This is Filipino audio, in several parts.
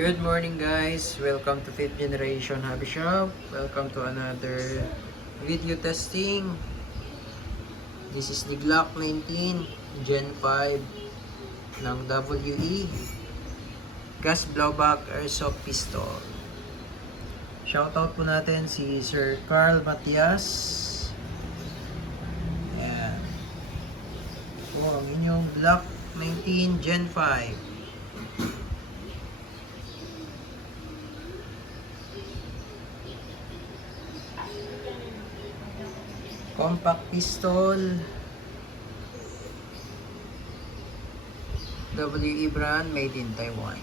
Good morning guys, welcome to 5th Generation Hobby Shop. Welcome to another video testing. This is the Glock 19 Gen 5 ng WE Gas Blowback Airsoft Pistol. Shoutout po natin si Sir Carl Matias. Ayan. Po ang inyong Glock 19 Gen 5. Compact pistol, WE brand, made in Taiwan.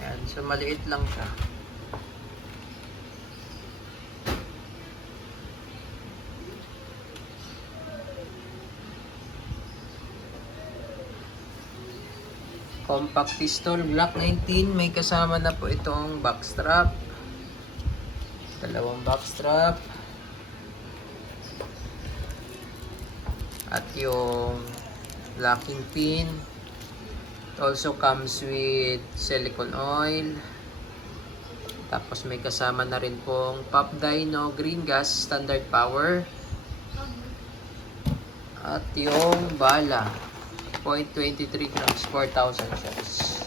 Yan, so maliit lang siya. Compact pistol, Glock 19. May kasama na po itong backstrap. Dalawang backstrap. At yung locking pin. It also comes with silicone oil. Tapos may kasama na rin pong Pop Dyno Green Gas Standard Power. At yung bala. 0.23 grams, 4,000 shots.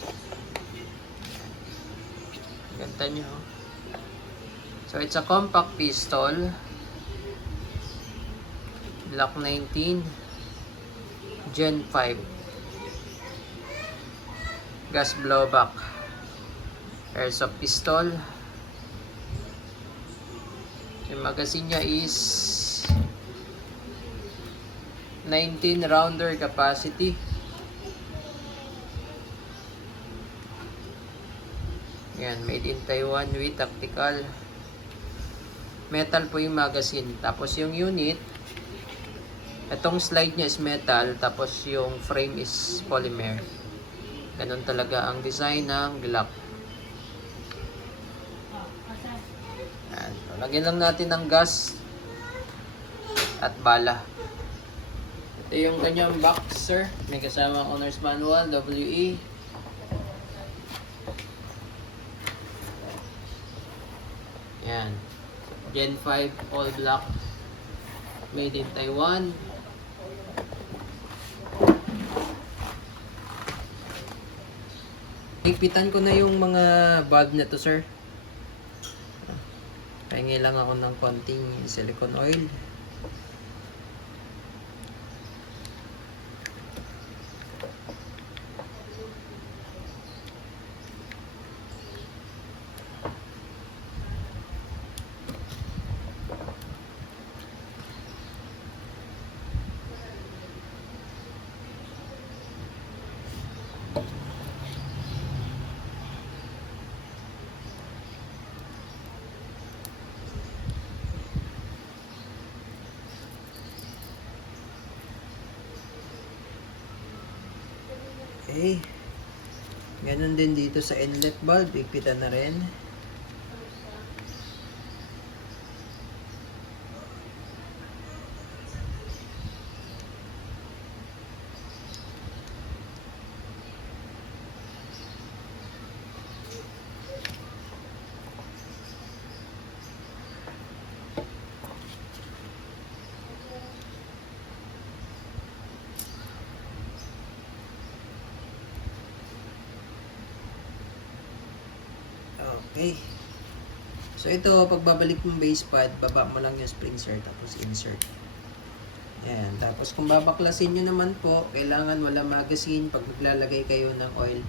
Ganda nyo. So, it's a compact pistol. Glock 19. Gen 5. Gas blowback. Airsoft pistol. Yung magazine niya is 19 rounder capacity. Yan, made in Taiwan with tactical. Metal po yung magazine. Tapos yung unit, itong slide niya is metal. Tapos yung frame is polymer. Ganun talaga ang design ng Glock. Yan. So, lagyan lang natin ng gas at bala. Ito yung kanyang box, sir. May kasama owner's manual, WE. Yan. Gen 5 all black. Made in Taiwan. Higpitan ko na yung mga bulb na to, sir. Pahingi lang ako ng konting silicone oil. Okay. Ganun din dito sa inlet bulb. Ipita na rin. Okay. So ito, pagbabalik ng base pad, baba mo lang yung spring, sir, tapos insert. Ayan. Tapos kung babaklasin nyo naman po, kailangan wala magazine pag naglalagay kayo ng oil.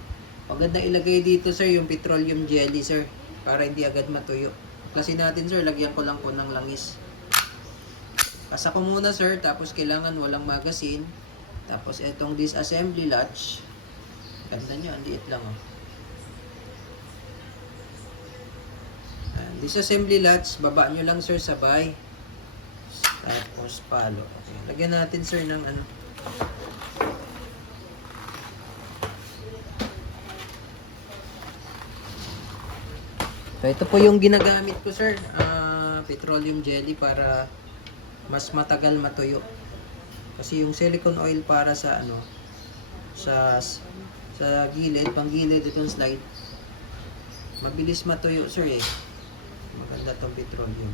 Maganda ilagay dito, sir, yung petroleum jelly, sir, para hindi agad matuyo. Kasi natin, sir, lagyan ko lang po ng langis. Pasa ko muna, sir, tapos kailangan walang magazine. Tapos itong disassembly latch. Ganda nyo, ang liit lang, oh. Disassembly latch, baba nyo lang, sir, sabay. Tapos palo. Okay. Lagyan natin, sir, ng ano. So, ito po yung ginagamit ko, sir. Petroleum jelly para mas matagal matuyo. Kasi yung silicone oil para sa ano, sa gilid, panggilid itong slide, mabilis matuyo, sir eh. Maganda tong petroleum.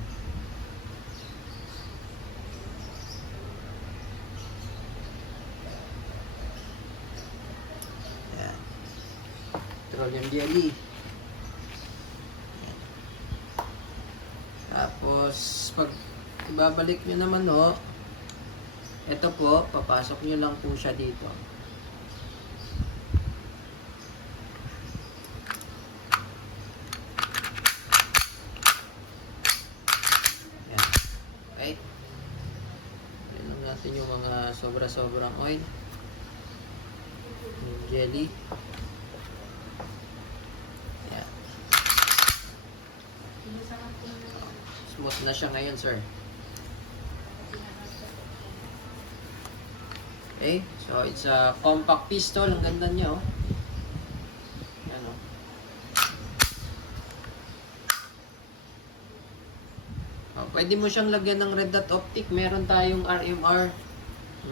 Yan. Petroleum jelly. Tapos, pag ibabalik nyo naman ho, ito po, papasok nyo lang po siya dito. Yan. Okay. Yan lang natin yung mga sobra-sobrang oil. Yung jelly. Yan. Smooth na siya ngayon, sir. Okay, so it's a compact pistol. Ang ganda niya, oh. Yan, oh. Oh, pwede mo siyang lagyan ng red dot optic. Meron tayong RMR.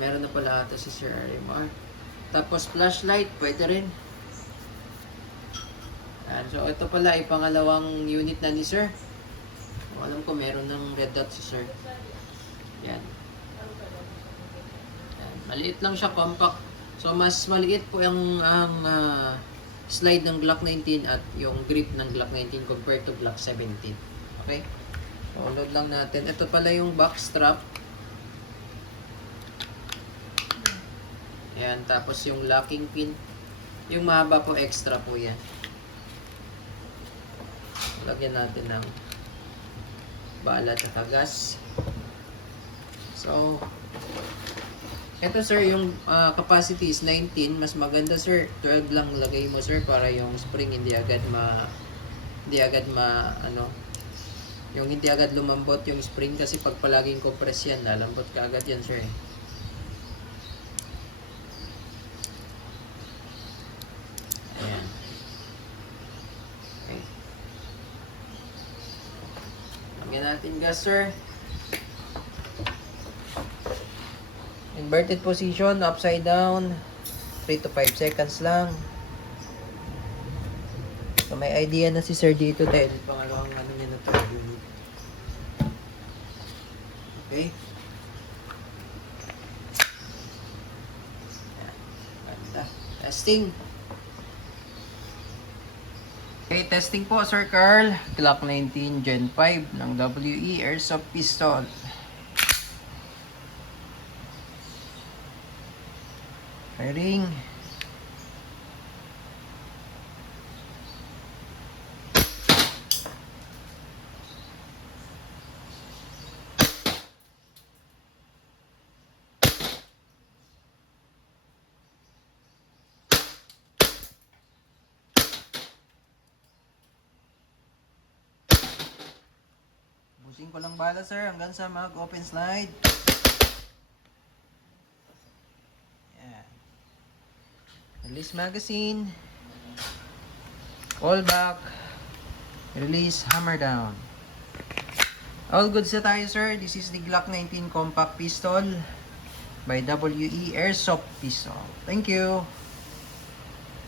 Meron na pala ata si Sir RMR. Tapos flashlight, pwede rin. Yan, so ito pala ay pangalawang unit na ni Sir. Alam ko meron ng red dot si Sir. Yan. Maliit lang siya, compact. So, mas maliit po ang slide ng Glock 19 at yung grip ng Glock 19 compared to Glock 17. Okay? So, load lang natin. Ito pala yung back strap. Yan. Tapos yung locking pin. Yung mahaba po, extra po yan. Lagyan natin ng bala at gas. So, ito sir, yung capacity is 19. Mas maganda sir, 12 lang lagay mo sir para yung spring hindi agad yung hindi agad lumambot yung spring kasi pag palaging compress yan, lalambot ka agad yan sir. Ayan. Okay. Lagyan natin gas sir. Inverted position, upside down, 3 to 5 seconds lang. So may idea na si sir dito dahil pangalawang ano niya na third unit. Okay. Ganda. Testing. Okay, testing po Sir Carl. Glock 19 Gen 5 ng WE Airsoft Pistol. Firing. Busing ko lang bala sir hanggang sa mag-open slide. Release magazine, all back, release hammer down. All good sa tayo sir. This is the Glock 19 Compact Pistol by WE Airsoft Pistol. Thank you.